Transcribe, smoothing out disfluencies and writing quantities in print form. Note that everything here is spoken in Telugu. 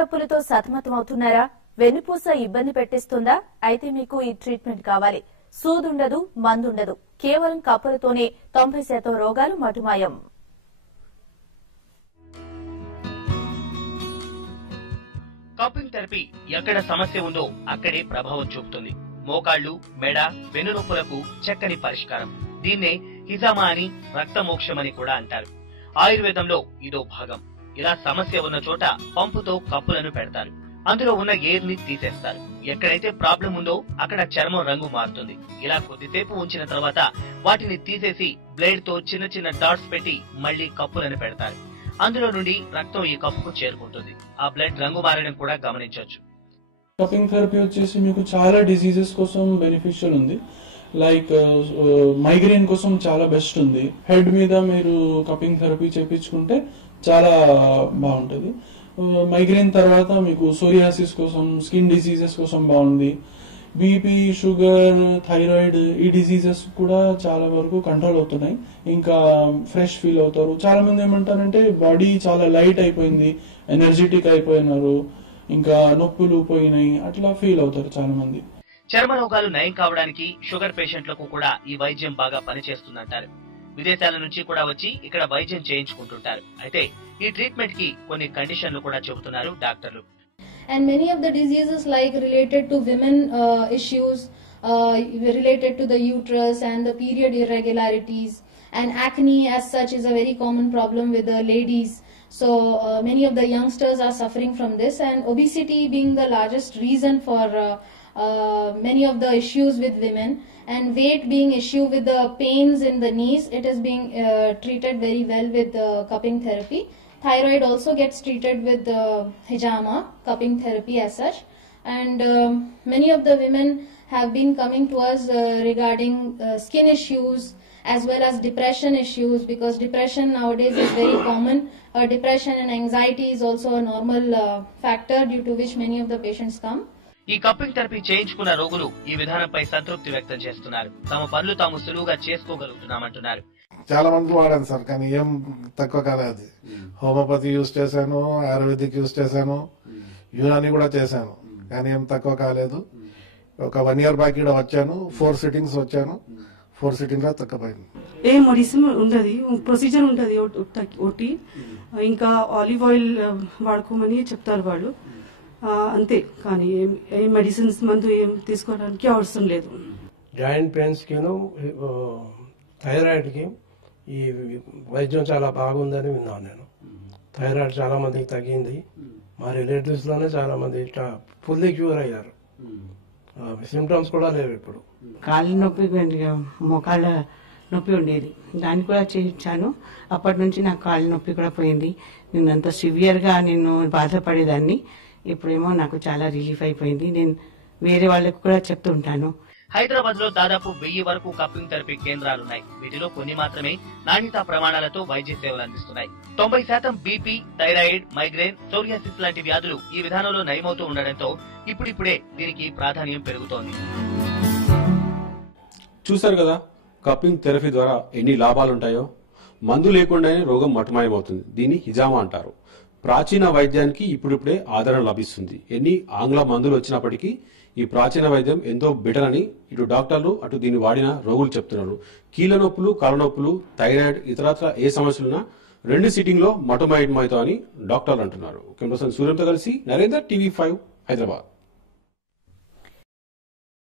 నొప్పులతో సతమతమవుతున్నారా? వెన్నుపూస ఇబ్బంది పెట్టేస్తుందా? అయితే మీకు ఈ ట్రీట్మెంట్ కావాలి. సూదుండదు, మందుండదు. కేవలం కప్పులతోనే 90% రోగాలు మటుమాయం. కప్పింగ్ థెరపీ ఎక్కడ సమస్య ఉందో అక్కడే ప్రభావం చూపుతుంది. మోకాళ్లు, మెడ, వెన్నునొప్పులకు చక్కని పరిష్కారం. దీన్నే హిజామా అని, రక్తమోక్షమని కూడా అంటారు. ఆయుర్వేదంలో ఇదో భాగం. ఇలా సమస్య ఉన్న చోట పంపుతో కప్పులను పెడతారు. అందులో ఉన్న ఎయిర్ ని తీసేస్తారు. ఎక్కడైతే ప్రాబ్లం ఉందో అక్కడ చర్మం రంగు మారుతుంది. ఇలా కొద్దిసేపు ఉంచిన తర్వాత వాటిని తీసేసి బ్లేడ్ తో చిన్న చిన్న డాట్స్ పెట్టి మళ్లీ కప్పులను పెడతారు. అందులో నుండి రక్తం ఈ కప్పుకు చేరుకుంటుంది. ఆ బ్లడ్ రంగు మారడం కూడా గమనించవచ్చు. కప్పింగ్ థెరపీ వచ్చేసి మీకు చాలా డిసీజెస్ కోసం బెనిఫిషియల్ ఉంది. లైక్ మైగ్రేన్ కోసం చాలా బెస్ట్ ఉంది. హెడ్ మీద మీరు కప్పింగ్ థెరపీ చేయించుకుంటే చాలా బాగుంటుంది. మైగ్రేన్ తర్వాత మీకు సోరియాసిస్ కోసం, స్కిన్ డిసీజెస్ కోసం బాగుంది. బీపీ, షుగర్, థైరాయిడ్ ఈ డిసీజెస్ కూడా చాలా వరకు కంట్రోల్ అవుతున్నాయి. ఇంకా ఫ్రెష్ ఫీల్ అవుతారు. చాలా మంది ఏమంటారంటే బాడీ చాలా లైట్ అయిపోయింది, ఎనర్జెటిక్ అయిపోయినారు, ఇంకా నొప్పులు పోయినాయి, అట్లా ఫీల్ అవుతారు చాలా మంది. చర్మ రోగాలు నయం కావడానికి షుగర్ పేషెంట్లకు కూడా ఈ వైద్యం బాగా పనిచేస్తుందంటారు. విదేశాల నుంచి కూడా వచ్చి ఇక్కడ వైద్యం చేయించుకుంటుంటారు. అయితే ఈ ట్రీట్మెంట్ కి కొన్ని కండిషన్లు కూడా చెబుతున్నారు డాక్టర్లు. And many of the diseases like related to women issues, related to the uterus and the period irregularities, and acne as such is a very common problem with the ladies. So many of the youngsters are suffering from this, and obesity being the largest reason for many of the issues with women, and weight being issue with the pains in the knees. It is being treated very well with cupping therapy. Thyroid also gets treated with hijama, cupping therapy as such. And many of the women have been coming to us regarding skin issues as well as depression issues, because depression nowadays is very common. Depression and anxiety is also a normal factor due to which many of the patients come. ఈ కప్పింగ్ థెరపీ చేయించుకున్న రోగులు ఈ విధానంపై సంతృప్తి వ్యక్తం చేస్తున్నారు. తమ పనులు తాము సులువుగా చేసుకోగలుగుతున్నామంటున్నారు. చాలా మంది వాడాను సార్, కానీ ఏం తక్కువ కాలేదు. హోమియోపతి యూజ్ చేశాను, ఆయుర్వేదిక్ యూజ్ చేశాను, యునాని కూడా చేశాను, కానీ ఏం తక్కువ కాలేదు. ఒక 1 year బ్యాక్ ఇక్కడ వచ్చాను, 4 sittings వచ్చాను. 4 sittings లో తక్కువైంది. ఏ మెడిసిన్ ఉండదు, ప్రొసీజర్ ఉంటది ఒకటి, ఇంకా ఆలివ్ ఆయిల్ వాడుకోమని చెప్తారు వాళ్ళు, అంతే. కానీ ఏ మెడిసిన్స్ మందు ఏం తీసుకోవడానికి అవసరం లేదు. జాయింట్ పెయిన్స్ కి, థైరాయిడ్ కి ఈ వైద్యం చాలా బాగుందని విన్నాను నేను. థైరాయిడ్ చాలా మందికి తగ్గింది. మా రిలేటివ్స్ లోనే చాలా మంది ఫుల్లీ క్యూర్ అయ్యారు. సిమ్టమ్స్ కూడా లేవు ఇప్పుడు. కాళ్ళ నొప్పి, మోకాళ్ళ నొప్పి ఉండేది, దాన్ని కూడా చేయించాను. అప్పటి నుంచి నాకు కాళ్ళ నొప్పి కూడా పోయింది. నేను అంత సివియర్ గా నేను బాధపడేదాన్ని. ఇప్పుడేమో నాకు చాలా రిలీఫ్ అయిపోయింది. నేను వేరే వాళ్ళకు కూడా చెప్తుంటాను. హైదరాబాద్ లో దాదాపు 1000 వరకు కప్పింగ్ థెరపీ కేంద్రాలున్నాయి. వీటిలో కొన్ని మాత్రమే నాణ్యతా ప్రమాణాలతో వైద్య సేవలు అందిస్తున్నాయి. 90% బీపీ, థైరాయిడ్, మైగ్రేన్, సోరియాసిస్ లాంటి వ్యాధులు ఈ విధానంలో నయమవుతూ ఉండడంతో ఇప్పుడిప్పుడే దీనికి ప్రాధాన్యం పెరుగుతోంది. చూశారు కదా కప్పింగ్ థెరపీ ద్వారా ఎన్ని లాభాలుంటాయో. మందు లేకుండానే రోగం మటుమాయమవుతుంది. దీన్ని హిజామా అంటారు. ప్రాచీన వైద్యానికి ఇప్పుడిప్పుడే ఆదరణ లభిస్తుంది. ఎన్ని ఆంగ్ల మందులు వచ్చినప్పటికీ ఈ ప్రాచీన వైద్యం ఎంతో బెటర్ అని ఇటు డాక్టర్లు, అటు దీన్ని వాడిన రోగులు చెప్తున్నారు. కీళ్ళ నొప్పులు, కాళ్ళ నొప్పులు, థైరాయిడ్, ఇతరత్ర ఏ సమస్యలున్నా 2 సిట్టింగ్ లో మటుమాయమవుతాయని డాక్టర్లు అంటున్నారు. కెమెరా పర్సన్ సూర్యంతో కలిసి నరేందర్, TV5 హైదరాబాద్.